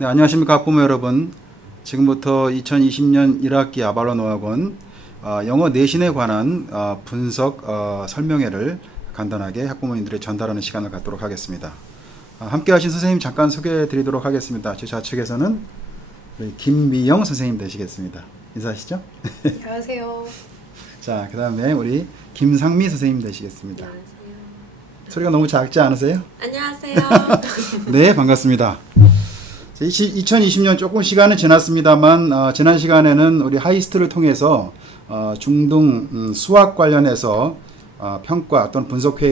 네, 안녕하십니까 학부모 여러분. 지금부터 2020년 1학기 아발론 어학원 영어 내신에 관한 분석 설명회를 간단하게 학부모님들에 전달하는 시간을 갖도록 하겠습니다. 함께 하신 선생님 잠깐 소개해 드리도록 하겠습니다. 제 좌측에서는 우리 김미영 선생님 되시겠습니다. 인사하시죠? 안녕하세요. 자, 그 다음에 우리 김상미 선생님 되시겠습니다. 안녕하세요. 소리가 너무 작지 않으세요? 안녕하세요. 네, 반갑습니다. 2020년 조금 시간은 지났습니다만 지난 시간에는 우리 하이스트를 통해서 중등 수학 관련해서 평가 또는 분석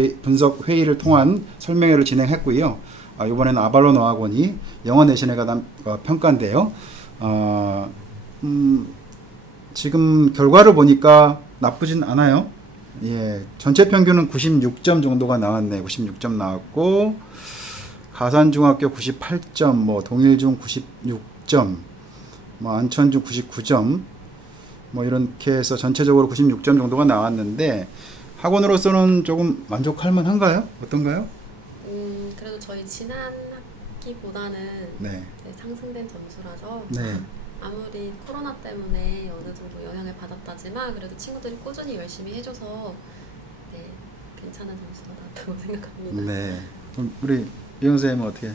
회의를 통한 설명회를 진행했고요. 이번에는 아발론 어학원이 영어 내신에 관한 평가인데요. 지금 결과를 보니까 나쁘진 않아요. 예, 전체 평균은 96점 정도가 나왔네. 96점 나왔고 가산중학교 98점, 뭐 동일중 96점, 뭐 안천중 99점, 뭐 이렇게 해서 전체적으로 96점 정도가 나왔는데 학원으로서는 조금 만족할 만한가요? 어떤가요? 그래도 저희 지난 학기보다는 네. 상승된 점수라서 네. 아무리 코로나 때문에 어느 정도 영향을 받았다지만 그래도 친구들이 꾸준히 열심히 해줘서 네, 괜찮은 점수가 나왔다고 생각합니다. 네. 그럼 우리 미영 선생님은 어떻게?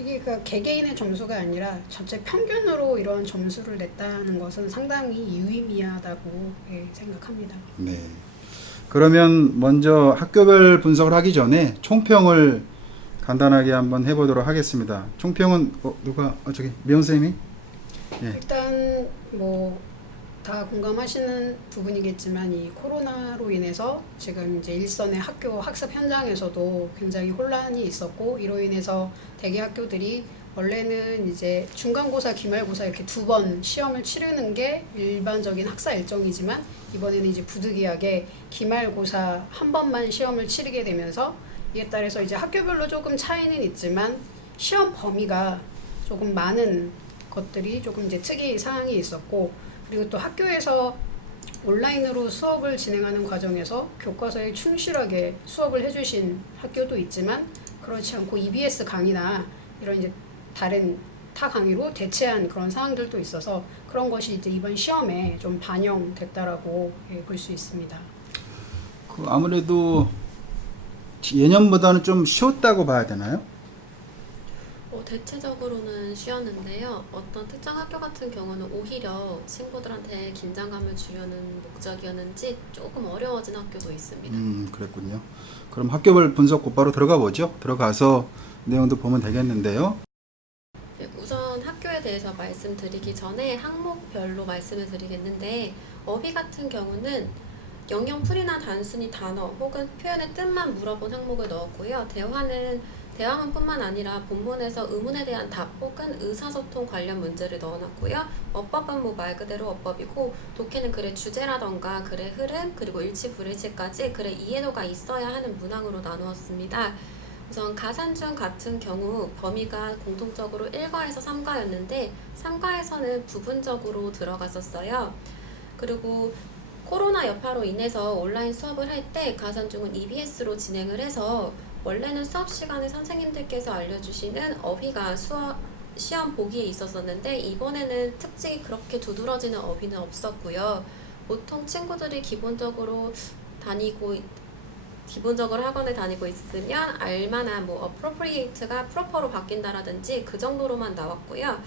이게 그 개개인의 점수가 아니라 전체 평균으로 이런 점수를 냈다는 것은 상당히 유의미하다고 생각합니다. 네. 그러면 먼저 학교별 분석을 하기 전에 총평을 간단하게 한번 해보도록 하겠습니다. 총평은 누가 저기 미영 선생님이? 예. 일단 뭐 다 공감하시는 부분이겠지만 이 코로나로 인해서 지금 이제 일선의 학교 학습 현장에서도 굉장히 혼란이 있었고 이로 인해서 대개 학교들이 원래는 이제 중간고사, 기말고사 이렇게 두 번 시험을 치르는 게 일반적인 학사 일정이지만 이번에는 이제 부득이하게 기말고사 한 번만 시험을 치르게 되면서 이에 따라서 이제 학교별로 조금 차이는 있지만 시험 범위가 조금 많은 것들이 조금 이제 특이 사항이 있었고 그리고 또 학교에서 온라인으로 수업을 진행하는 과정에서 교과서에 충실하게 수업을 해주신 학교도 있지만 그렇지 않고 EBS 강의나 이런 이제 다른 타 강의로 대체한 그런 상황들도 있어서 그런 것이 이제 이번 시험에 좀 반영됐다라고 볼 수 있습니다. 그 아무래도 예년보다는 좀 쉬웠다고 봐야 되나요? 대체적으로는 쉬었는데요. 어떤 특정 학교 같은 경우는 오히려 친구들한테 긴장감을 주려는 목적이었는지 조금 어려워진 학교도 있습니다. 그랬군요. 그럼 학교별 분석 곧바로 들어가 보죠. 들어가서 내용도 보면 되겠는데요. 네, 우선 학교에 대해서 말씀드리기 전에 항목별로 말씀을 드리겠는데 어휘 같은 경우는 영영풀이나 단순히 단어 혹은 표현의 뜻만 물어본 항목을 넣었고요. 대화문뿐만 아니라 본문에서 의문에 대한 답 혹은 의사소통 관련 문제를 넣어놨고요. 어법은 뭐 말 그대로 어법이고 독해는 글의 주제라던가 글의 흐름 그리고 일치 불일치까지 글의 이해도가 있어야 하는 문항으로 나누었습니다. 우선 가산중 같은 경우 범위가 공통적으로 1과에서 3과였는데 3과에서는 부분적으로 들어갔었어요. 그리고 코로나 여파로 인해서 온라인 수업을 할 때 가산중은 EBS로 진행을 해서 원래는 수업 시간에 선생님들께서 알려주시는 어휘가 시험 보기에 있었었는데 이번에는 특징이 그렇게 두드러지는 어휘는 없었고요. 보통 친구들이 기본적으로 학원에 다니고 있으면 알만한 뭐 appropriate가 proper로 바뀐다라든지 그 정도로만 나왔고요.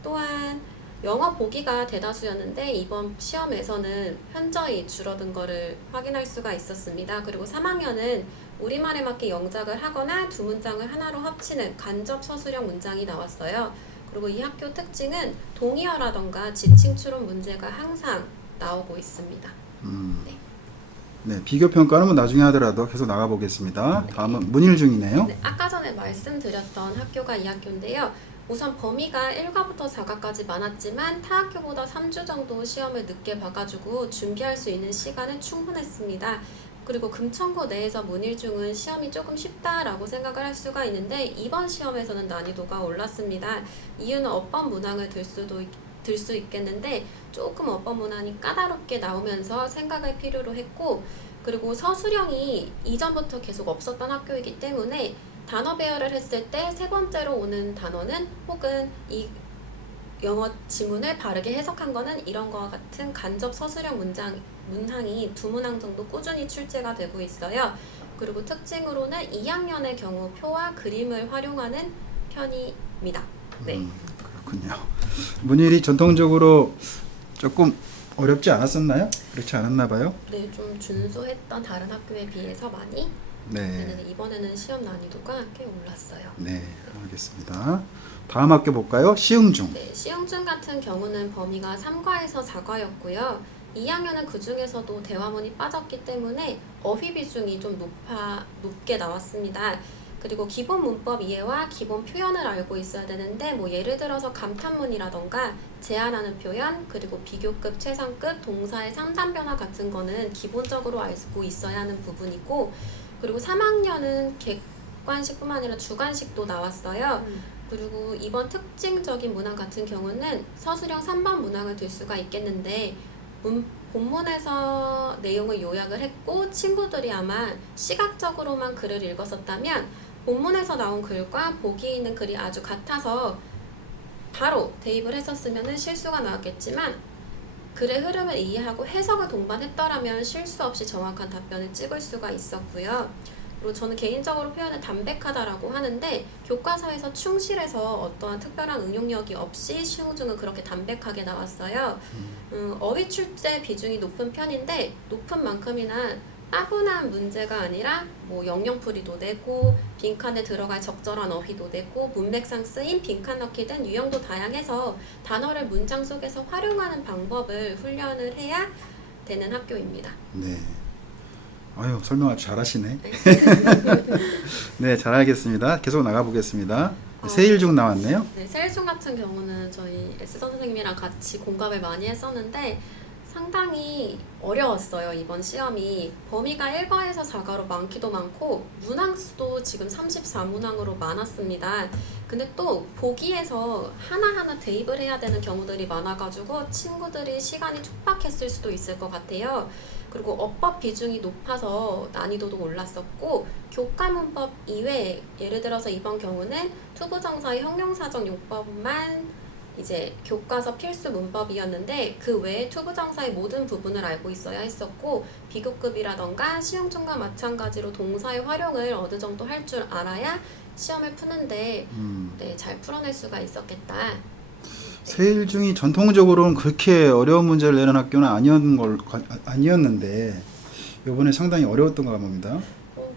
또한 영어 보기가 대다수였는데 이번 시험에서는 현저히 줄어든 거를 확인할 수가 있었습니다. 그리고 3학년은 우리말에 맞게 영작을 하거나 두 문장을 하나로 합치는 간접 서술형 문장이 나왔어요. 그리고 이 학교 특징은 동의어라던가 지칭 추론 문제가 항상 나오고 있습니다. 네. 네, 비교 평가는 뭐 나중에 하더라도 계속 나가 보겠습니다. 다음은 문일중이네요. 네, 아까 전에 말씀드렸던 학교가 이 학교인데요. 우선 범위가 1과부터 4과까지 많았지만 타 학교보다 3주 정도 시험을 늦게 봐가지고 준비할 수 있는 시간은 충분했습니다. 그리고 금천고 내에서 문일중은 시험이 조금 쉽다라고 생각을 할 수가 있는데 이번 시험에서는 난이도가 올랐습니다. 이유는 어법 문항을 들 수 있겠는데 조금 어법 문항이 까다롭게 나오면서 생각을 필요로 했고 그리고 서술형이 이전부터 계속 없었던 학교이기 때문에 단어 배열을 했을 때 세 번째로 오는 단어는 혹은 이 영어 지문을 바르게 해석한 거는 이런 거와 같은 간접 서술형 문항이 2문항 정도 꾸준히 출제가 되고 있어요. 그리고 특징으로는 2학년의 경우 표와 그림을 활용하는 편입니다. 네. 그렇군요. 문일이 전통적으로 조금 어렵지 않았었나요? 그렇지 않았나 봐요? 네, 좀 준수했던 다른 학교에 비해서 많이. 네. 이번에는 시험 난이도가 꽤 올랐어요. 네, 알겠습니다. 다음 학교 볼까요? 시흥중. 네, 시흥중 같은 경우는 범위가 3과에서 4과였고요. 2학년은 그 중에서도 대화문이 빠졌기 때문에 어휘 비중이 좀 높게 나왔습니다. 그리고 기본 문법 이해와 기본 표현을 알고 있어야 되는데 뭐 예를 들어서 감탄문이라던가 제안하는 표현, 그리고 비교급, 최상급, 동사의 3단 변화 같은 거는 기본적으로 알고 있어야 하는 부분이고, 그리고 3학년은 객관식뿐만 아니라 주관식도 나왔어요. 그리고 이번 특징적인 문항 같은 경우는 서술형 3번 문항을 들 수가 있겠는데 본문에서 내용을 요약을 했고 친구들이 아마 시각적으로만 글을 읽었었다면 본문에서 나온 글과 보기 있는 글이 아주 같아서 바로 대입을 했었으면 실수가 나왔겠지만 글의 흐름을 이해하고 해석을 동반했더라면 실수 없이 정확한 답변을 찍을 수가 있었고요. 그리고 저는 개인적으로 표현을 담백하다라고 하는데 교과서에서 충실해서 어떠한 특별한 응용력이 없이 시흥중은 그렇게 담백하게 나왔어요. 어휘 출제 비중이 높은 편인데 높은 만큼이나 따분한 문제가 아니라 뭐 영영풀이도 내고 빈칸에 들어갈 적절한 어휘도 내고 문맥상 쓰인 빈칸 넣기 등 유형도 다양해서 단어를 문장 속에서 활용하는 방법을 훈련을 해야 되는 학교입니다. 네. 아유, 설명 아주 잘하시네. 네, 잘 알겠습니다. 계속 나가보겠습니다. 세일중 나왔네요. 네, 세일중 같은 경우는 저희 S선 선생님이랑 같이 공감을 많이 했었는데 상당히 어려웠어요. 이번 시험이 범위가 1과에서 4과로 많기도 많고 문항 수도 지금 34문항으로 많았습니다. 근데 또 보기에서 하나하나 대입을 해야 되는 경우들이 많아가지고 친구들이 시간이 촉박했을 수도 있을 것 같아요. 그리고 어법 비중이 높아서 난이도도 올랐었고 교과 문법 이외에 예를 들어서 이번 경우는 투부정사의 형용사적 용법만 이제 교과서 필수 문법이었는데 그 외에 투부정사의 모든 부분을 알고 있어야 했었고 비교급이라던가 시흥중과 마찬가지로 동사의 활용을 어느 정도 할 줄 알아야 시험을 푸는데 네, 잘 풀어낼 수가 있었겠다. 세일중이 전통적으로는 그렇게 어려운 문제를 내는 학교는 아니었는데 이번에 상당히 어려웠던가 봅니다.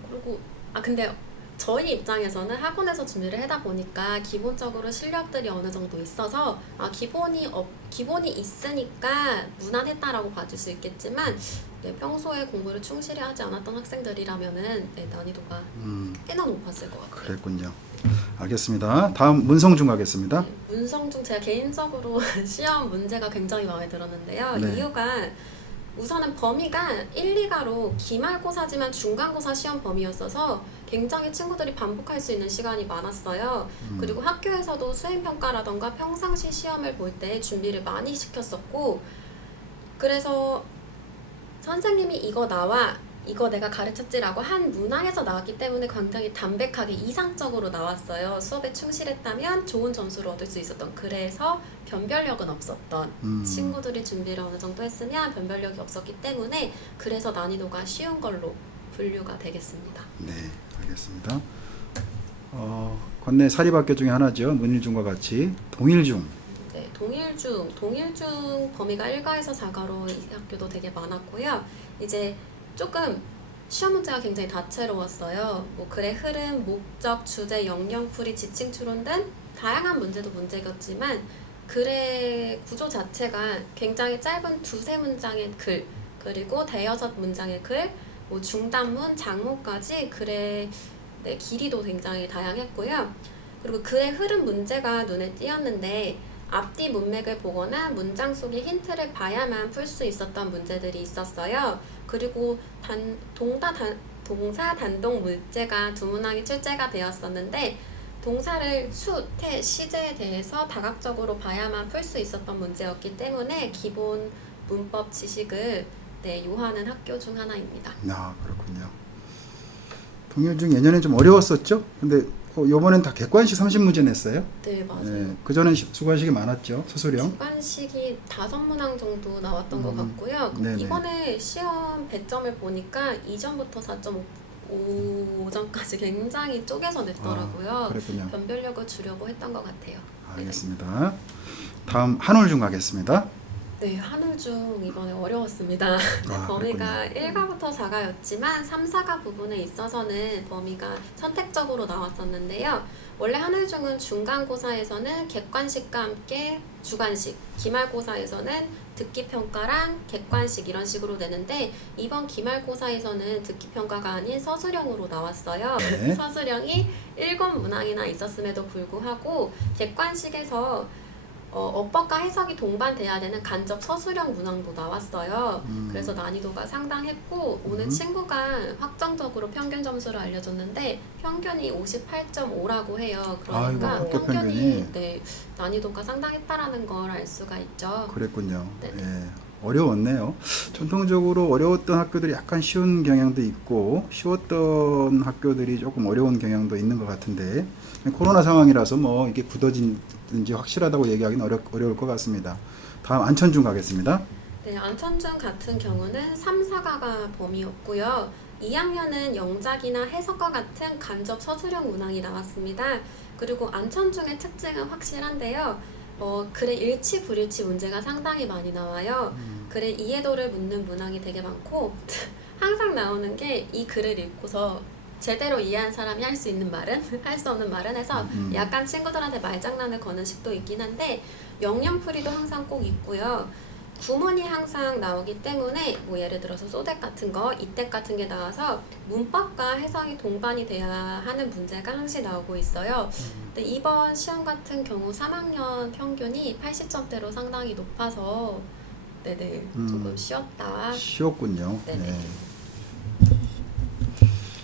그리고 근데 저희 입장에서는 학원에서 준비를 하다 보니까 기본적으로 실력들이 어느 정도 있어서 기본이 있으니까 무난했다라고 봐줄 수 있겠지만 네, 평소에 공부를 충실히 하지 않았던 학생들이라면은 네, 난이도가 꽤나 높았을 것 같아요. 그랬군요. 알겠습니다. 다음 문성중 가겠습니다. 네, 문성중 제가 개인적으로 시험 문제가 굉장히 마음에 들었는데요. 네. 이유가 우선은 범위가 1, 2가로 기말고사지만 중간고사 시험 범위였어서 굉장히 친구들이 반복할 수 있는 시간이 많았어요. 그리고 학교에서도 수행평가라던가 평상시 시험을 볼 때 준비를 많이 시켰었고 그래서 선생님이 이거 내가 가르쳤지라고 한 문항에서 나왔기 때문에 굉장히 담백하게 이상적으로 나왔어요. 수업에 충실했다면 좋은 점수를 얻을 수 있었던 그래서 변별력은 없었던 친구들이 준비를 어느 정도 했으면 변별력이 없었기 때문에 그래서 난이도가 쉬운 걸로 분류가 되겠습니다. 네, 알겠습니다. 건내 사립학교 중에 하나죠. 문일중과 같이 동일중. 네, 동일중 범위가 1과에서 4과로 이 학교도 되게 많았고요. 이제 조금 시험 문제가 굉장히 다채로웠어요. 뭐 글의 흐름, 목적, 주제, 영영풀이, 지칭, 추론 등 다양한 문제도 문제였지만 글의 구조 자체가 굉장히 짧은 2-3문장의 글, 그리고 대여섯 문장의 글, 뭐 중단문, 장문까지 글의 길이도 굉장히 다양했고요. 그리고 글의 흐름 문제가 눈에 띄었는데 앞뒤 문맥을 보거나 문장 속의 힌트를 봐야만 풀 수 있었던 문제들이 있었어요. 그리고 동사 단독 문제가 2문항이 출제가 되었었는데 동사를 수, 태, 시제에 대해서 다각적으로 봐야만 풀 수 있었던 문제였기 때문에 기본 문법 지식을 요하는 학교 중 하나입니다. 그렇군요. 정유중 예년엔 좀 어려웠었죠. 근데 요번엔 다 객관식 30문제 냈어요. 네, 맞아요. 예, 그전엔 수관식이 많았죠. 서술형. 주관식이 5문항 정도 나왔던 것 같고요. 네네. 이번에 시험 배점을 보니까 이전부터 4.5점까지 굉장히 쪼개서 냈더라고요. 그랬군요. 변별력을 주려고 했던 것 같아요. 알겠습니다. 다음 한울중 가겠습니다. 네, 한울중 이번에 어려웠습니다. 범위가 1가부터 4가였지만 3, 4가 부분에 있어서는 범위가 선택적으로 나왔었는데요. 원래 한울중은 중간고사에서는 객관식과 함께 주관식, 기말고사에서는 듣기평가랑 객관식 이런 식으로 내는데 이번 기말고사에서는 듣기평가가 아닌 서술형으로 나왔어요. 네. 서술형이 7문항이나 있었음에도 불구하고 객관식에서 어법과 해석이 동반돼야 되는 간접 서술형 문항도 나왔어요. 그래서 난이도가 상당했고 오늘 친구가 확정적으로 평균 점수를 알려줬는데 평균이 58.5라고 해요. 그러니까 아이고, 학교 평균이 평균이. 네, 난이도가 상당했다라는 걸 알 수가 있죠. 그랬군요. 네네. 예, 어려웠네요. 전통적으로 어려웠던 학교들이 약간 쉬운 경향도 있고 쉬웠던 학교들이 조금 어려운 경향도 있는 것 같은데 코로나 상황이라서 뭐 이게 굳어진지 확실하다고 얘기하기는 어려울 것 같습니다. 다음 안천중 가겠습니다. 네, 안천중 같은 경우는 3, 4가가 범위였고요. 2학년은 영작이나 해석과 같은 간접 서술형 문항이 나왔습니다. 그리고 안천중의 특징은 확실한데요. 글의 일치 불일치 문제가 상당히 많이 나와요. 글의 이해도를 묻는 문항이 되게 많고 항상 나오는 게 이 글을 읽고서 제대로 이해한 사람이 할 수 있는 말은 할 수 없는 말은 해서 약간 친구들한테 말장난을 거는 식도 있긴 한데 영영풀이도 항상 꼭 있고요. 구문이 항상 나오기 때문에 뭐 예를 들어서 소댓 같은 거, 이댁 같은 게 나와서 문법과 해석이 동반이 돼야 하는 문제가 항상 나오고 있어요. 근데 이번 시험 같은 경우 3학년 평균이 80점대로 상당히 높아서 네네 조금 쉬웠다. 쉬웠군요. 네네. 네.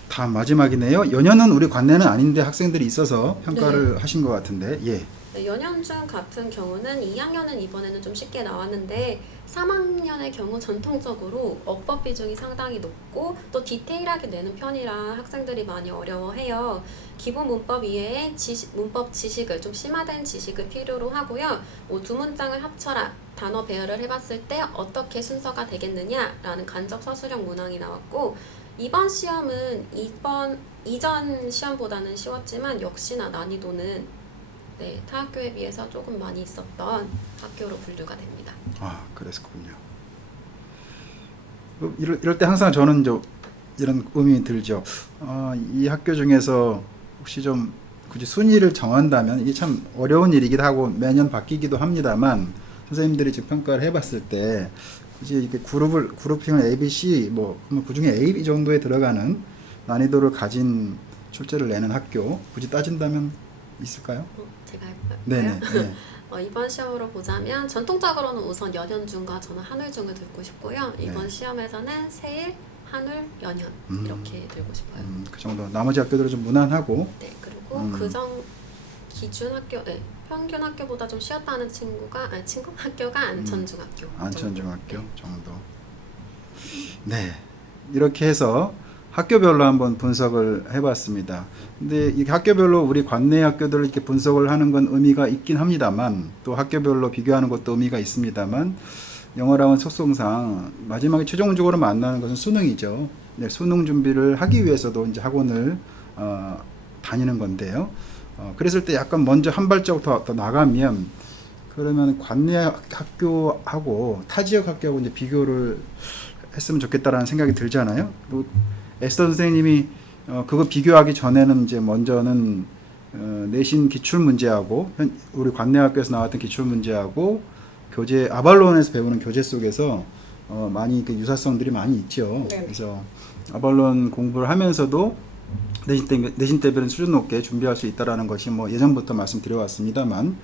다음 마지막이네요. 연연은 우리 관내는 아닌데 학생들이 있어서 평가를 하신 것 같은데 예. 네, 연연중 같은 경우는 2학년은 이번에는 좀 쉽게 나왔는데 3학년의 경우 전통적으로 어법 비중이 상당히 높고 또 디테일하게 내는 편이라 학생들이 많이 어려워해요. 기본 문법 이외에 문법 지식을 좀 심화된 지식을 필요로 하고요. 두 문장을 합쳐라. 단어 배열을 해봤을 때 어떻게 순서가 되겠느냐라는 간접 서술형 문항이 나왔고 이번 시험은 이전 시험보다는 쉬웠지만 역시나 난이도는 네, 타 학교에 비해서 조금 많이 있었던 학교로 분류가 됩니다. 아, 그랬군요. 이럴 때 항상 저는 이런 의문이 들죠. 이 학교 중에서 혹시 좀 굳이 순위를 정한다면 이게 참 어려운 일이기도 하고 매년 바뀌기도 합니다만 선생님들이 지금 평가를 해봤을 때 굳이 이렇게 그룹핑을 A, B, C 그 중에 A, B 정도에 들어가는 난이도를 가진 출제를 내는 학교 굳이 따진다면 있을까요? 제가 해볼까요? 네네. 네. 이번 시험으로 보자면 전통적으로는 우선 연연중과 저는 한울중을 들고 싶고요. 이번 네. 시험에서는 세일, 한울, 연연 이렇게 들고 싶어요. 그 정도. 나머지 학교들은 좀 무난하고. 네, 그리고 그정 기준 학교, 네, 평균 학교보다 좀 쉬었다는 학교가 안천중학교. 안천중학교 정도. 정도. 네, 이렇게 해서 학교별로 한번 분석을 해봤습니다. 근데 이 학교별로 우리 관내 학교들을 이렇게 분석을 하는 건 의미가 있긴 합니다만 또 학교별로 비교하는 것도 의미가 있습니다만 영어랑은 속성상 마지막에 최종적으로 만나는 것은 수능이죠. 네, 수능 준비를 하기 위해서도 이제 학원을 다니는 건데요. 그랬을 때 약간 먼저 한 발자국 더 나가면 그러면 관내 학교하고 타 지역 학교하고 이제 비교를 했으면 좋겠다라는 생각이 들잖아요. 에스더 선생님이 그거 비교하기 전에는 이제 먼저는 내신 기출 문제하고 우리 관내 학교에서 나왔던 기출 문제하고 교재 아발론에서 배우는 교재 속에서 많이 그 유사성들이 많이 있죠. 네. 그래서 아발론 공부를 하면서도 내신 대비는 수준 높게 준비할 수 있다라는 것이 뭐 예전부터 말씀드려왔습니다만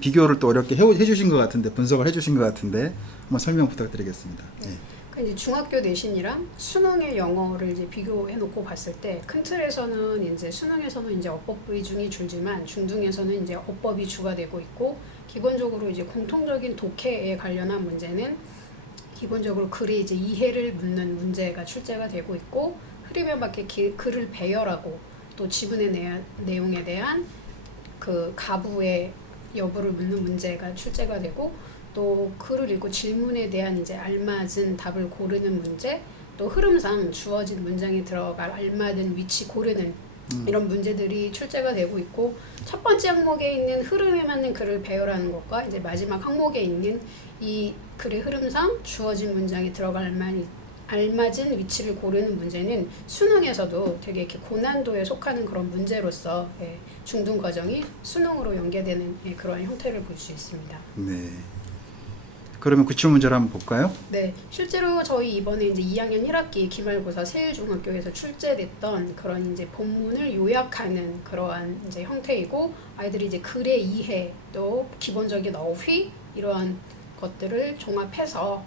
비교를 또 어렵게 해주신 것 같은데 분석을 해주신 것 같은데 한번 설명 부탁드리겠습니다. 네. 이제 중학교 내신이랑 수능의 영어를 이제 비교해 놓고 봤을 때 큰 틀에서는 이제 수능에서는 이제 어법 비중이 줄지만 중등에서는 이제 어법이 주가 되고 있고 기본적으로 이제 공통적인 독해에 관련한 문제는 기본적으로 글의 이제 이해를 묻는 문제가 출제가 되고 있고 흐름에 맞게 글을 배열하고 또 지문의 내용에 대한 그 가부의 여부를 묻는 문제가 출제가 되고 또 글을 읽고 질문에 대한 이제 알맞은 답을 고르는 문제 또 흐름상 주어진 문장에 들어갈 알맞은 위치 고르는 이런 문제들이 출제가 되고 있고 첫 번째 항목에 있는 흐름에 맞는 글을 배열하는 것과 이제 마지막 항목에 있는 이 글의 흐름상 주어진 문장에 들어갈 알맞은 위치를 고르는 문제는 수능에서도 되게 이렇게 고난도에 속하는 그런 문제로서 중등 과정이 수능으로 연계되는 그런 형태를 볼 수 있습니다. 네. 그러면 구출 문제를 한번 볼까요? 네, 실제로 저희 이번에 이제 2학년 1학기 기말고사 세일중학교에서 출제됐던 그런 이제 본문을 요약하는 그러한 이제 형태이고 아이들이 이제 글의 이해 또 기본적인 어휘 이러한 것들을 종합해서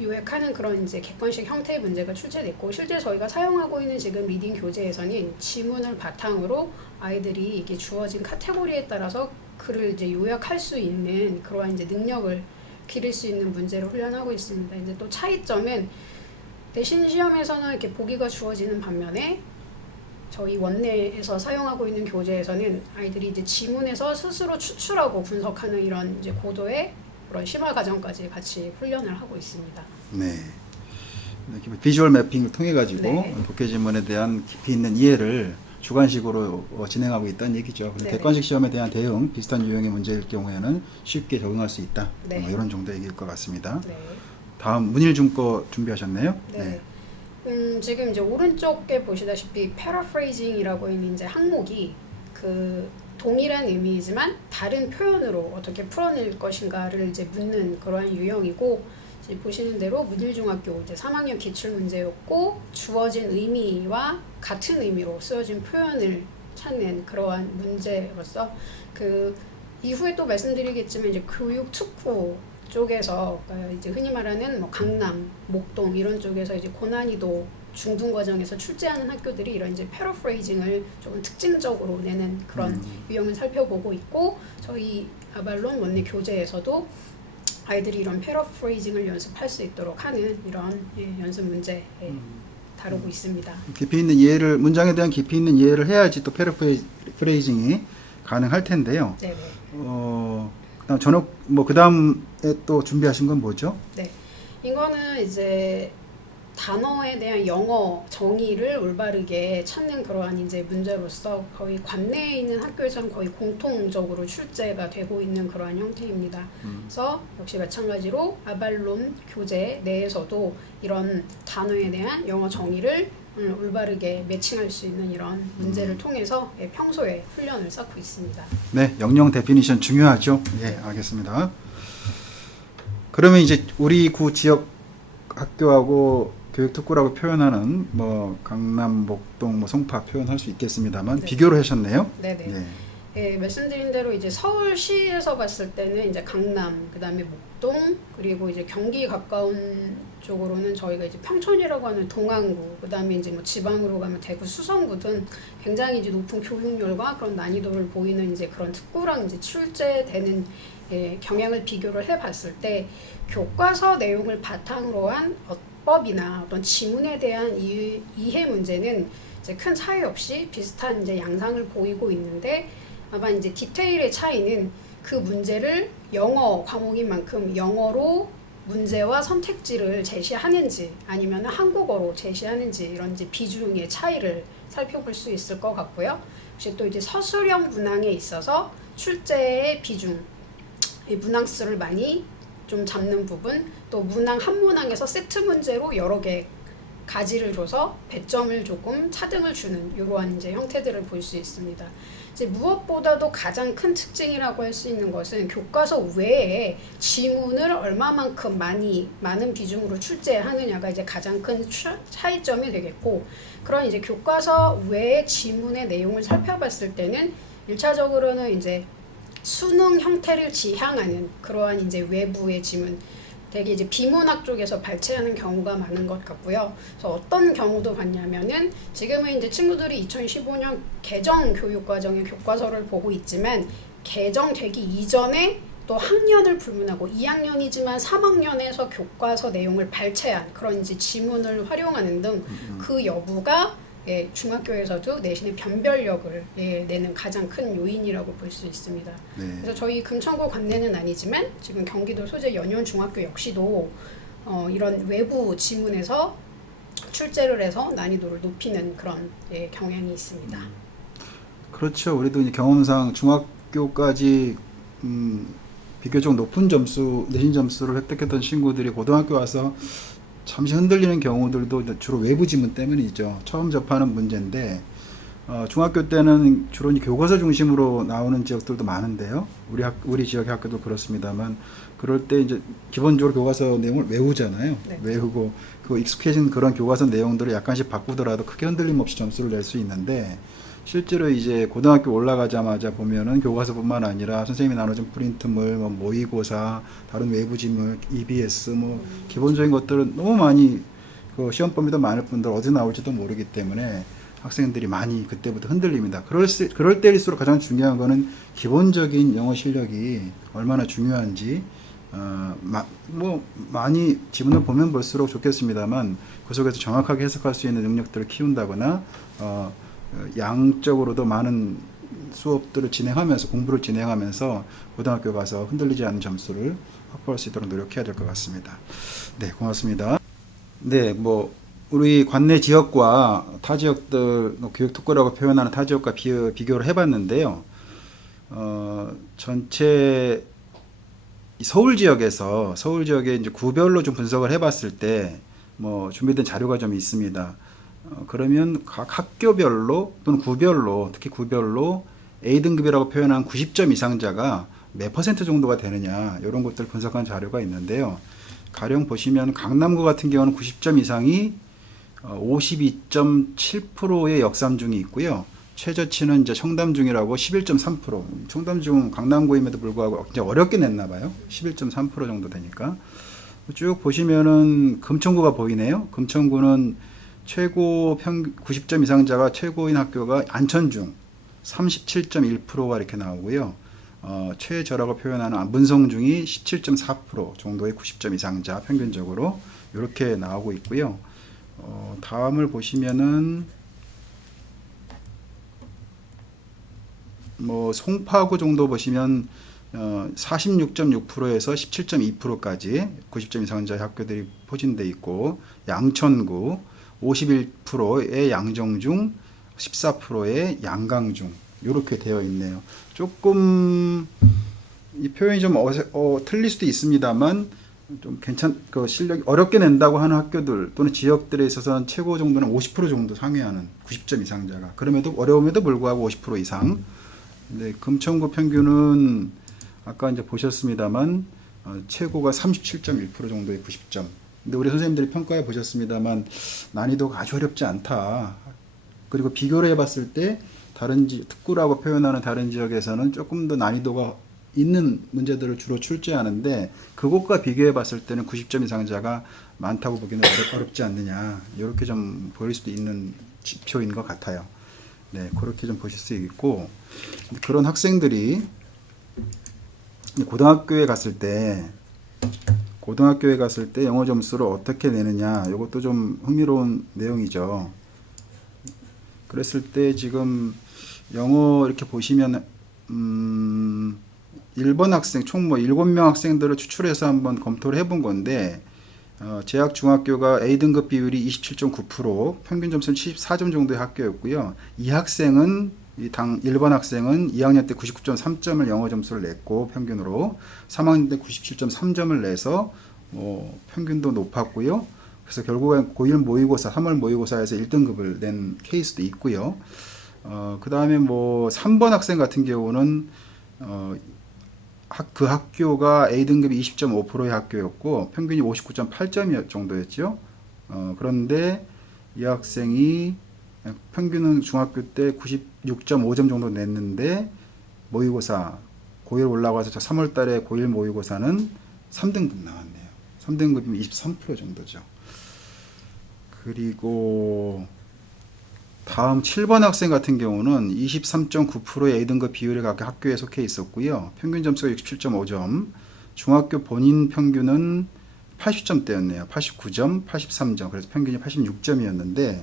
요약하는 그런 이제 객관식 형태의 문제가 출제됐고 실제 저희가 사용하고 있는 지금 리딩 교재에서는 지문을 바탕으로 아이들이 이게 주어진 카테고리에 따라서 글을 이제 요약할 수 있는 그러한 이제 능력을 기를 수 있는 문제를 훈련하고 있습니다. 이제 또 차이점은 내신 시험에서는 이렇게 보기가 주어지는 반면에 저희 원내에서 사용하고 있는 교재에서는 아이들이 이제 지문에서 스스로 추출하고 분석하는 이런 이제 고도의 그런 심화 과정까지 같이 훈련을 하고 있습니다. 네. 이렇게 비주얼 매핑을 통해 가지고 네. 독해 지문에 대한 깊이 있는 이해를 주관식으로 진행하고 있다는 얘기죠. 네. 객관식 시험에 대한 대응, 비슷한 유형의 문제일 경우에는 쉽게 적응할 수 있다. 네. 이런 정도 얘기일 것 같습니다. 네. 다음 문일중 거 준비하셨나요? 네. 지금 이제 오른쪽에 보시다시피 paraphrasing이라고 있는 이제 항목이 그 동일한 의미이지만 다른 표현으로 어떻게 풀어낼 것인가를 이제 묻는 그러한 유형이고 이제 보시는 대로 문일중학교 이제 3학년 기출 문제였고 주어진 의미와 같은 의미로 쓰여진 표현을 찾는 그러한 문제로서 그 이후에 또 말씀드리겠지만 이제 교육 특구 쪽에서 이제 흔히 말하는 뭐 강남, 목동 이런 쪽에서 이제 고난이도 중등 과정에서 출제하는 학교들이 이런 이제 패러프레이징을 조금 특징적으로 내는 그런 유형을 살펴보고 있고 저희 아발론 원내 교재에서도 아이들이 이런 패러프레이징을 연습할 수 있도록 하는 이런 연습 문제 다루고 있습니다. 깊이 있는 이해를 문장에 대한 깊이 있는 이해를 해야지 또 패러프레이징이 가능할 텐데요. 네네. 그다음 저녁 뭐 그다음에 또 준비하신 건 뭐죠? 네, 이거는 이제 단어에 대한 영어 정의를 올바르게 찾는 그러한 이제 문제로서 거의 관내에 있는 학교에서는 거의 공통적으로 출제가 되고 있는 그러한 형태입니다. 그래서 역시 마찬가지로 아발론 교재 내에서도 이런 단어에 대한 영어 정의를 올바르게 매칭할 수 있는 이런 문제를 통해서 평소에 훈련을 쌓고 있습니다. 네, 영영 데피니션 중요하죠. 예, 알겠습니다. 그러면 이제 우리 구 지역 학교하고 교육특구라고 표현하는 뭐 강남, 목동, 뭐 송파 표현할 수 있겠습니다만 네. 비교를 하셨네요. 네네. 네. 예, 말씀드린 대로 이제 서울시에서 봤을 때는 이제 강남, 그다음에 목동, 그리고 이제 경기 가까운 쪽으로는 저희가 이제 평촌이라고 하는 동안구, 그다음에 이제 뭐 지방으로 가면 대구, 수성구 등 굉장히 이제 높은 교육열과 그런 난이도를 보이는 이제 그런 특구랑 이제 출제되는 경향을 비교를 해봤을 때 교과서 내용을 바탕으로 한 어법이나 어떤 지문에 대한 이해 문제는 이제 큰 차이 없이 비슷한 이제 양상을 보이고 있는데 아마 이제 디테일의 차이는 그 문제를 영어 과목인 만큼 영어로 문제와 선택지를 제시하는지 아니면 한국어로 제시하는지 이런 이제 비중의 차이를 살펴볼 수 있을 것 같고요. 혹시 또 이제 서술형 문항에 있어서 출제의 비중, 이 문항수를 많이 좀 잡는 부분, 또 문항 한 문항에서 세트 문제로 여러 개 가지를 줘서 배점을 조금 차등을 주는 이러한 이제 형태들을 볼 수 있습니다. 이제 무엇보다도 가장 큰 특징이라고 할 수 있는 것은 교과서 외에 지문을 얼마만큼 많은 비중으로 출제하느냐가 이제 가장 큰 차이점이 되겠고, 그런 이제 교과서 외의 지문의 내용을 살펴봤을 때는 1차적으로는 이제 수능 형태를 지향하는 그러한 이제 외부의 지문, 되게 이제 비문학 쪽에서 발췌하는 경우가 많은 것 같고요. 그래서 어떤 경우도 봤냐면은 지금은 이제 친구들이 2015년 개정 교육과정의 교과서를 보고 있지만 개정되기 이전에 또 학년을 불문하고 2학년이지만 3학년에서 교과서 내용을 발췌한 그런 이제 지문을 활용하는 등 그 여부가 예, 중학교에서도 내신의 변별력을 예, 내는 가장 큰 요인이라고 볼 수 있습니다. 네. 그래서 저희 금천구 관내는 아니지만 지금 경기도 소재 연희원 중학교 역시도 이런 외부 지문에서 출제를 해서 난이도를 높이는 그런 예, 경향이 있습니다. 그렇죠. 우리도 이제 경험상 중학교까지 비교적 높은 점수, 내신 점수를 획득했던 친구들이 고등학교 와서 잠시 흔들리는 경우들도 주로 외부 지문 때문이죠. 처음 접하는 문제인데 중학교 때는 주로 이제 교과서 중심으로 나오는 지역들도 많은데요. 우리 지역의 학교도 그렇습니다만 그럴 때 이제 기본적으로 교과서 내용을 외우잖아요. 네. 외우고 그 익숙해진 그런 교과서 내용들을 약간씩 바꾸더라도 크게 흔들림 없이 점수를 낼 수 있는데 실제로 이제 고등학교 올라가자마자 보면은 교과서뿐만 아니라 선생님이 나눠준 프린트물, 뭐 모의고사, 다른 외부 지문, EBS, 뭐 기본적인 것들은 너무 많이 그 시험 범위도 많을 뿐더러 어디 나올지도 모르기 때문에 학생들이 많이 그때부터 흔들립니다. 그럴 때일수록 가장 중요한 거는 기본적인 영어 실력이 얼마나 중요한지 뭐 많이 지문을 보면 볼수록 좋겠습니다만 그 속에서 정확하게 해석할 수 있는 능력들을 키운다거나 양적으로도 많은 수업들을 진행하면서 공부를 진행하면서 고등학교 가서 흔들리지 않는 점수를 확보할 수 있도록 노력해야 될 것 같습니다. 네, 고맙습니다. 네, 뭐 우리 관내 지역과 타 지역들 교육 특구라고 표현하는 타 지역과 비교를 해봤는데요. 전체 서울 지역에 이제 구별로 좀 분석을 해봤을 때 뭐 준비된 자료가 좀 있습니다. 그러면 각 학교별로 또는 구별로, 특히 구별로 A등급이라고 표현한 90점 이상자가 몇 퍼센트 정도가 되느냐 이런 것들을 분석한 자료가 있는데요. 가령 보시면 강남구 같은 경우는 90점 이상이 52.7%의 역삼중이 있고요. 최저치는 이제 청담중이라고 11.3%. 청담중 강남구임에도 불구하고 굉장히 어렵게 냈나 봐요. 11.3% 정도 되니까. 쭉 보시면은 금천구가 보이네요. 금천구는 최고 90점 이상자가 최고인 학교가 안천중 37.1%가 이렇게 나오고요. 최저라고 표현하는 문성중이 17.4% 정도의 90점 이상자 평균적으로 이렇게 나오고 있고요. 다음을 보시면은 뭐 송파구 정도 보시면 46.6%에서 17.2%까지 90점 이상자의 학교들이 포진돼 있고 양천구 51%의 양정중, 14%의 양강중 이렇게 되어 있네요. 조금 이 표현이 좀 틀릴 수도 있습니다만 좀 그 실력이 어렵게 낸다고 하는 학교들 또는 지역들에 있어서는 최고 정도는 50% 정도 상회하는 90점 이상자가 그럼에도 어려움에도 불구하고 50% 이상. 근데 금천구 평균은 아까 이제 보셨습니다만 최고가 37.1% 정도의 90점. 근데 우리 선생님들이 평가해 보셨습니다만 난이도가 아주 어렵지 않다. 그리고 비교를 해봤을 때 특구라고 표현하는 다른 지역에서는 조금 더 난이도가 있는 문제들을 주로 출제하는데 그것과 비교해 봤을 때는 90점 이상자가 많다고 보기는 어렵지 않느냐 이렇게 좀 보일 수도 있는 지표인 것 같아요. 네, 그렇게 좀 보실 수 있고 그런 학생들이 고등학교에 갔을 때 영어 점수를 어떻게 내느냐 이것도 좀 흥미로운 내용이죠. 그랬을 때 지금 영어 이렇게 보시면 1번 학생 총 뭐 7명 학생들을 추출해서 한번 검토를 해본 건데 재학 중학교가 A등급 비율이 27.9%, 평균 점수는 74점 정도의 학교였고요. 이 학생은 1번 학생은 2학년 때 99.3점을 영어 점수를 냈고 평균으로 3학년 때 97.3점을 내서 평균도 높았고요. 그래서 결국엔 고1 모의고사, 3월 모의고사에서 1등급을 낸 케이스도 있고요. 그 다음에 뭐 3번 학생 같은 경우는 그 학교가 A등급이 20.5%의 학교였고 평균이 59.8점 정도였죠. 그런데 이 학생이 평균은 중학교 때 96.5점 정도 냈는데 모의고사 고1 올라가서 3월 달에 고1 모의고사는 3등급 나왔네요. 3등급이면 23% 정도죠. 그리고 다음 7번 학생 같은 경우는 23.9%의 A등급 비율에 갖게 학교에 속해 있었고요. 평균 점수가 67.5점, 중학교 본인 평균은 80점대였네요. 89점, 83점. 그래서 평균이 86점이었는데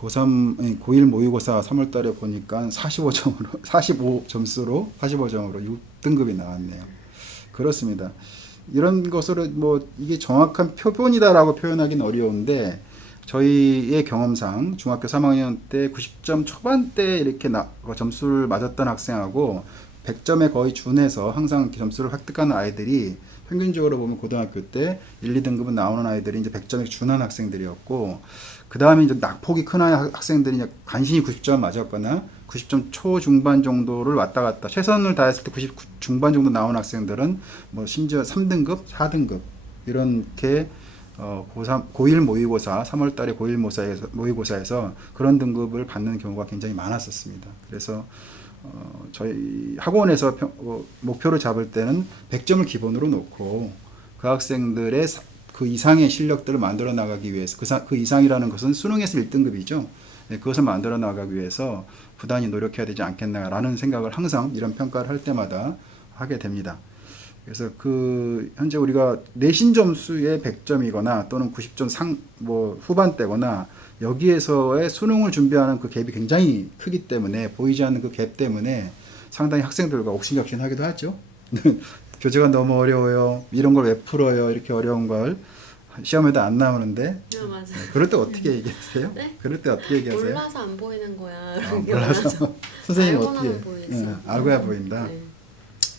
고3, 고1 모의고사 3월 달에 보니까 45점수로 45점으로 6등급이 나왔네요. 그렇습니다. 이런 것으로 뭐 이게 정확한 표본이다라고 표현하기는 어려운데 저희의 경험상 중학교 3학년 때 90점 초반대 이렇게 점수를 맞았던 학생하고 100점에 거의 준해서 항상 점수를 획득하는 아이들이 평균적으로 보면 고등학교 때 1, 2등급은 나오는 아이들이 이제 100점에 준한 학생들이었고, 그 다음에 이제 낙폭이 큰 학생들이 이제 간신히 90점 맞았거나 90점 초중반 정도를 왔다 갔다 최선을 다했을 때 90 중반 정도 나온 학생들은 뭐 심지어 3등급, 4등급 이렇게 고1 모의고사 3월 달에 고1 모의고사에서 그런 등급을 받는 경우가 굉장히 많았었습니다. 그래서 저희 학원에서 목표를 잡을 때는 100점을 기본으로 놓고 그 학생들의 그 이상의 실력들을 만들어 나가기 위해서 그 이상이라는 것은 수능에서 1등급이죠. 네, 그것을 만들어 나가기 위해서 부단히 노력해야 되지 않겠나라는 생각을 항상 이런 평가를 할 때마다 하게 됩니다. 그래서 현재 우리가 내신 점수의 100점이거나 또는 90점 후반대거나 여기에서의 수능을 준비하는 그 갭이 굉장히 크기 때문에 보이지 않는 그 갭 때문에 상당히 학생들과 옥신각신하기도 하죠. 교재가 너무 어려워요. 이런 걸 왜 풀어요? 이렇게 어려운 걸 시험에도 안 나오는데. 맞아요. 그럴 때 어떻게 얘기하세요? 네? 그럴 때 어떻게 얘기하세요? 몰라서 안 보이는 거야. 몰라서 선생님 어떻게? 보이지. 알고야 보인다. 네.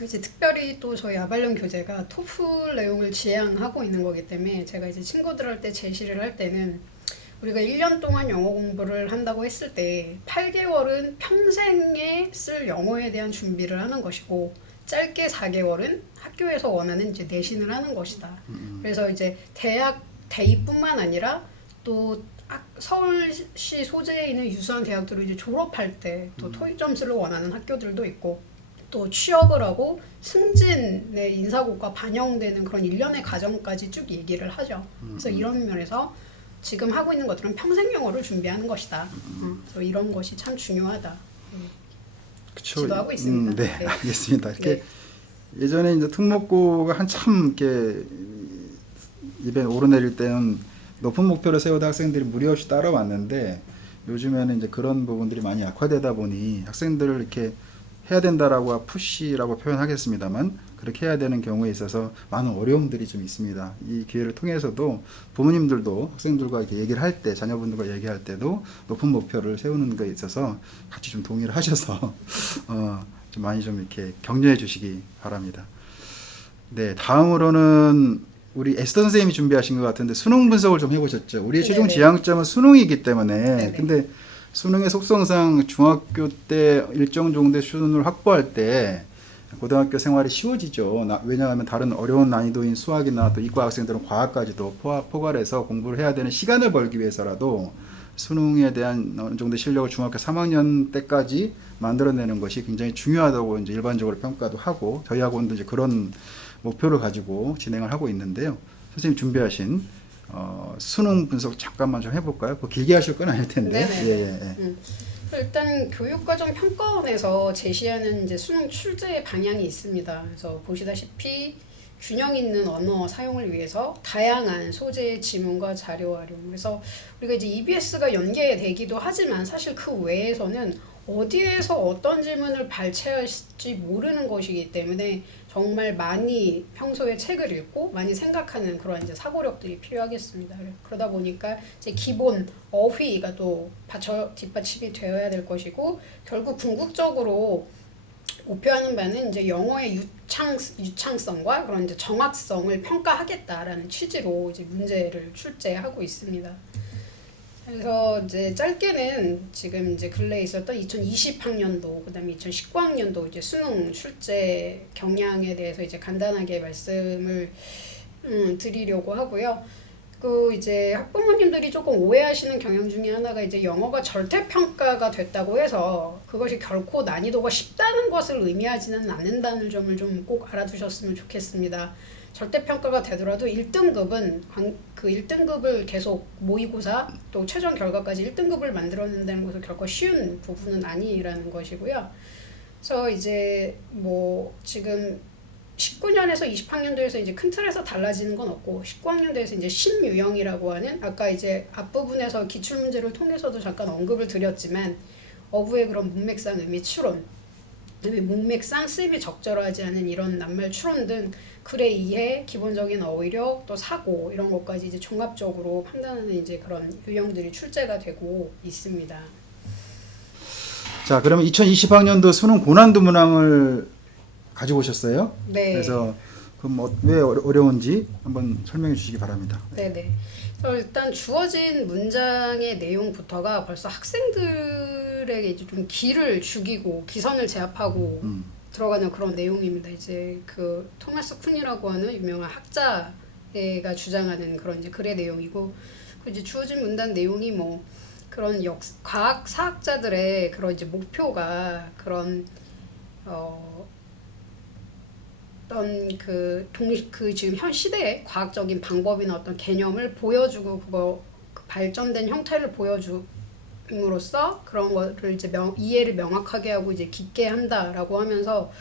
이제 특별히 또 저희 아발령 교재가 토플 내용을 지향하고 있는 거기 때문에 제가 이제 친구들한테 제시를 할 때는 우리가 1년 동안 영어 공부를 한다고 했을 때 8개월은 평생에 쓸 영어에 대한 준비를 하는 것이고 짧게 4개월은 학교에서 원하는 이제 내신을 하는 것이다. 그래서 이제 대학 대입뿐만 아니라 또 서울시 소재에 있는 유수한 대학들을 이제 졸업할 때 또 토익 점수를 원하는 학교들도 있고 또 취업을 하고 승진의 인사고과 반영되는 그런 일련의 과정까지 쭉 얘기를 하죠. 그래서 이런 면에서 지금 하고 있는 것들은 평생 영어를 준비하는 것이다. 그래서 이런 것이 참 중요하다. 그쵸. 지도하고 있습니다. 네, 네. 알겠습니다. 이렇게 네. 예전에 이제 특목고가 한참 이렇게 입에 오르내릴 때는 높은 목표를 세우던 학생들이 무리 없이 따라왔는데 요즘에는 이제 그런 부분들이 많이 약화되다 보니 학생들을 이렇게 해야 된다라고 푸시라고 표현하겠습니다만 그렇게 해야 되는 경우에 있어서 많은 어려움들이 좀 있습니다. 이 기회를 통해서도 부모님들도 학생들과 이렇게 얘기를 할 때, 자녀분들과 얘기할 때도 높은 목표를 세우는 것에 있어서 같이 좀 동의를 하셔서 좀 많이 좀 이렇게 격려해 주시기 바랍니다. 네, 다음으로는 우리 에스더 선생님이 준비하신 것 같은데 수능 분석을 좀 해보셨죠? 우리의 최종 네네. 지향점은 수능이기 때문에 네네. 근데 수능의 속성상 중학교 때 일정 정도의 수준을 확보할 때 고등학교 생활이 쉬워지죠. 왜냐하면 다른 어려운 난이도인 수학이나 또 이과 학생들은 과학까지도 포괄해서 공부를 해야 되는 시간을 벌기 위해서라도 수능에 대한 어느 정도 실력을 중학교 3학년 때까지 만들어내는 것이 굉장히 중요하다고 이제 일반적으로 평가도 하고 저희 학원도 이제 그런 목표를 가지고 진행을 하고 있는데요. 선생님 준비하신 수능 분석 잠깐만 좀 해볼까요? 뭐 길게 하실 건 아닐 텐데. 네네. 일단 교육과정 평가원에서 제시하는 이제 수능 출제 방향이 있습니다. 그래서 보시다시피 균형 있는 언어 사용을 위해서 다양한 소재의 지문과 자료 활용. 그래서 우리가 이제 EBS가 연계되기도 하지만 사실 그 외에서는 어디에서 어떤 질문을 발췌할지 모르는 것이기 때문에 정말 많이 평소에 책을 읽고 많이 생각하는 그런 이제 사고력들이 필요하겠습니다. 그러다 보니까 이제 기본 어휘가 또 뒷받침이 되어야 될 것이고 결국 궁극적으로 목표하는 바는 이제 영어의 유창성과 그런 이제 정확성을 평가하겠다라는 취지로 이제 문제를 출제하고 있습니다. 그래서 이제 짧게는 지금 이제 근래에 있었던 2020학년도 그다음에 2019학년도 이제 수능 출제 경향에 대해서 이제 간단하게 말씀을 드리려고 하고요. 그 이제 학부모님들이 조금 오해하시는 경향 중에 하나가 이제 영어가 절대평가가 됐다고 해서 그것이 결코 난이도가 쉽다는 것을 의미하지는 않는다는 점을 좀 꼭 알아두셨으면 좋겠습니다. 절대평가가 되더라도 1등급은 그 1등급을 계속 모의고사 또 최종 결과까지 1등급을 만들어낸다는 것은 결코 쉬운 부분은 아니라는 것이고요. 그래서 이제 뭐 지금 19년에서 20학년도에서 이제 큰 틀에서 달라지는 건 없고 19학년도에서 이제 신유형이라고 하는 아까 이제 앞부분에서 기출문제를 통해서도 잠깐 언급을 드렸지만 어부의 그런 문맥상 의미 추론, 그다음에 문맥상 쓰임이 적절하지 않은 이런 낱말 추론 등 글의 이해, 기본적인 어휘력, 또 사고 이런 것까지 이제 종합적으로 판단하는 이제 그런 유형들이 출제가 되고 있습니다. 자, 그러면 2020학년도 수능 고난도 문항을 가지고 오셨어요? 네. 그래서 그럼 왜 어려운지 한번 설명해 주시기 바랍니다. 네네. 그래서 일단 주어진 문장의 내용부터가 벌써 학생들에게 이제 좀 기를 죽이고 기선을 제압하고 들어가는 그런 내용입니다. 이제 그 토마스 쿤이라고 하는 유명한 학자가 주장하는 그런 이제 글의 내용이고, 그 이제 주어진 문단 내용이 뭐 그런 과학 사학자들의 그런 이제 목표가 그런 어떤 그 지금 현 시대의 과학적인 방법이나 어떤 개념을 보여주고 그거 그 발전된 형태를 보여줌으로써 그런 거를 이제 이해를 명확하게 하고 이제 깊게 한다라고 하면서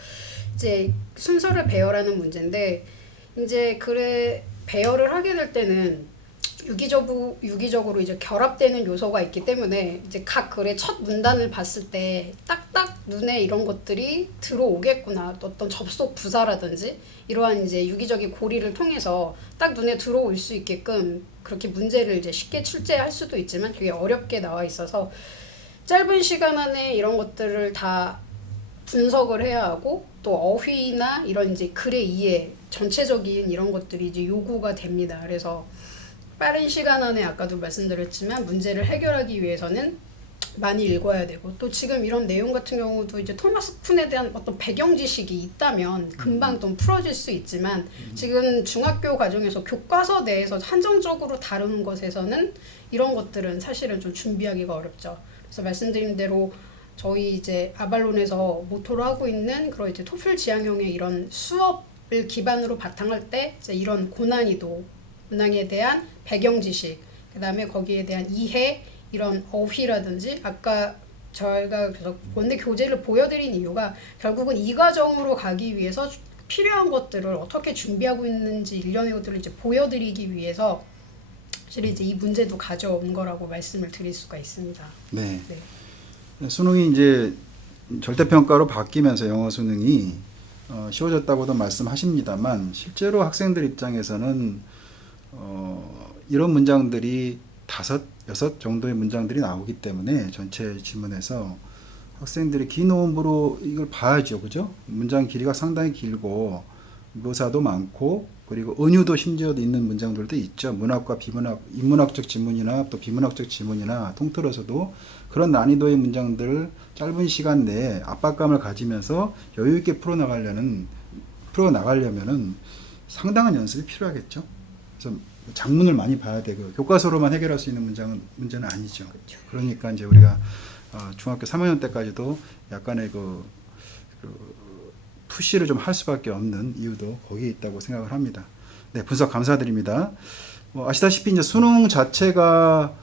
이제 순서를 배열하는 문제인데, 이제 글에 배열을 하게 될 때는 유기적으로 이제 결합되는 요소가 있기 때문에 이제 각 글의 첫 문단을 봤을 때 딱딱 눈에 이런 것들이 들어오겠구나, 또 어떤 접속 부사라든지 이러한 이제 유기적인 고리를 통해서 딱 눈에 들어올 수 있게끔 그렇게 문제를 이제 쉽게 출제할 수도 있지만 되게 어렵게 나와 있어서 짧은 시간 안에 이런 것들을 다 분석을 해야 하고, 또 어휘나 이런 이제 글의 이해 전체적인 이런 것들이 이제 요구가 됩니다. 그래서 빠른 시간 안에 아까도 말씀드렸지만 문제를 해결하기 위해서는 많이 읽어야 되고, 또 지금 이런 내용 같은 경우도 이제 토마스 쿤에 대한 어떤 배경 지식이 있다면 금방 좀 풀어질 수 있지만 지금 중학교 과정에서 교과서 내에서 한정적으로 다루는 것에서는 이런 것들은 사실은 좀 준비하기가 어렵죠. 그래서 말씀드린 대로 저희 이제 아발론에서 모토로 하고 있는 그런 이제 토플 지향형의 이런 수업을 기반으로 바탕할 때 이제 이런 고난이도 문항에 대한 배경 지식, 그 다음에 거기에 대한 이해, 이런 어휘라든지 아까 저희가 그래서 원래 교재를 보여드린 이유가 결국은 이 과정으로 가기 위해서 필요한 것들을 어떻게 준비하고 있는지 일련의 것들을 이제 보여드리기 위해서 사실 이제 이 문제도 가져온 거라고 말씀을 드릴 수가 있습니다. 네. 네. 수능이 이제 절대평가로 바뀌면서 영어 수능이 쉬워졌다고도 말씀하십니다만 실제로 학생들 입장에서는 이런 문장들이 5, 6 정도의 문장들이 나오기 때문에 전체 지문에서 학생들이 긴 호흡으로 이걸 봐야죠. 그죠? 문장 길이가 상당히 길고 묘사도 많고 그리고 은유도 심지어 있는 문장들도 있죠. 문학과 비문학, 인문학적 지문이나 또 비문학적 지문이나 통틀어서도 그런 난이도의 문장들을 짧은 시간 내에 압박감을 가지면서 여유 있게 풀어나가려면은 상당한 연습이 필요하겠죠. 그래서 장문을 많이 봐야 되고 교과서로만 해결할 수 있는 문제는 아니죠. 그렇죠. 그러니까 이제 우리가 중학교 3학년 때까지도 약간의 그 푸시를 좀 할 수밖에 없는 이유도 거기에 있다고 생각을 합니다. 네, 분석 감사드립니다. 아시다시피 이제 수능 자체가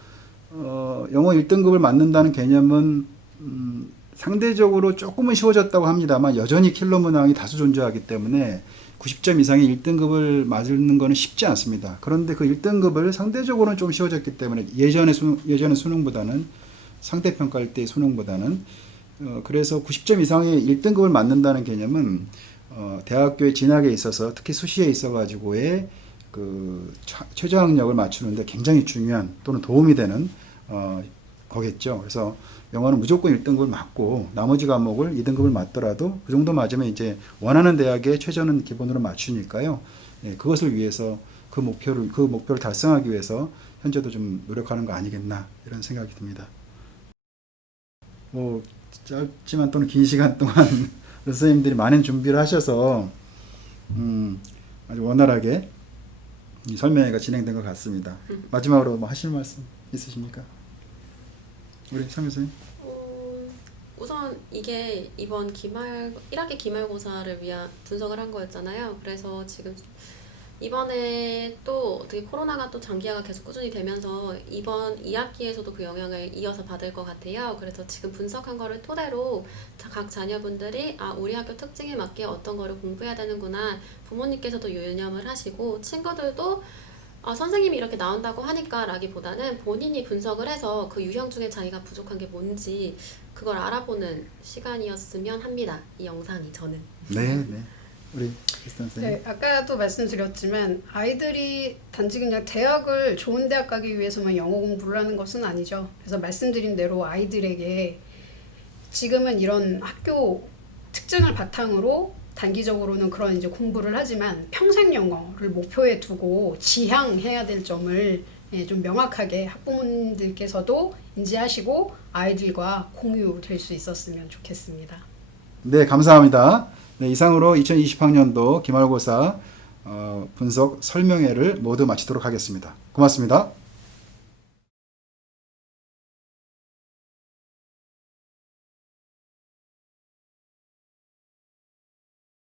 영어 1등급을 맞는다는 개념은 상대적으로 조금은 쉬워졌다고 합니다만 여전히 킬러 문항이 다수 존재하기 때문에 90점 이상의 1등급을 맞는 것은 쉽지 않습니다. 그런데 그 1등급을 상대적으로는 좀 쉬워졌기 때문에 예전의 수능보다는 상대평가할 때의 수능보다는 그래서 90점 이상의 1등급을 맞는다는 개념은 대학교에 진학에 있어서 특히 수시에 있어가지고의 그 최저학력을 맞추는데 굉장히 중요한 또는 도움이 되는 거겠죠. 그래서 영어는 무조건 1등급을 맞고 나머지 과목을 2등급을 맞더라도 그 정도 맞으면 이제 원하는 대학의 최저는 기본으로 맞추니까요. 예, 그것을 위해서 그 목표를 달성하기 위해서 현재도 좀 노력하는 거 아니겠나 이런 생각이 듭니다. 뭐 짧지만 또는 긴 시간 동안 선생님들이 많은 준비를 하셔서 아주 원활하게 이 설명회가 진행된 것 같습니다. 마지막으로 뭐 하실 말씀 있으십니까? 우리 상 교수님. 우선 이게 이번 1학기 기말고사를 위한 분석을 한 거였잖아요. 그래서 지금 이번에 또 어떻게 코로나가 또 장기화가 계속 꾸준히 되면서 이번 2학기에서도 그 영향을 이어서 받을 것 같아요. 그래서 지금 분석한 거를 토대로 각 자녀분들이 우리 학교 특징에 맞게 어떤 거를 공부해야 되는구나, 부모님께서도 유념을 하시고 친구들도 선생님이 이렇게 나온다고 하니까 라기보다는 본인이 분석을 해서 그 유형 중에 자기가 부족한 게 뭔지 그걸 알아보는 시간이었으면 합니다. 이 영상이 저는. 네, 네. 우리 크리스탄 선생님. 네, 아까도 말씀드렸지만 아이들이 단지 그냥 대학을 좋은 대학 가기 위해서만 영어 공부를 하는 것은 아니죠. 그래서 말씀드린 대로 아이들에게 지금은 이런 학교 특징을 바탕으로 단기적으로는 그런 이제 공부를 하지만 평생 영어를 목표에 두고 지향해야 될 점을 좀 명확하게 학부모님들께서도 인지하시고 아이들과 공유될 수 있었으면 좋겠습니다. 네, 감사합니다. 네, 이상으로 2020학년도 기말고사 분석 설명회를 모두 마치도록 하겠습니다. 고맙습니다.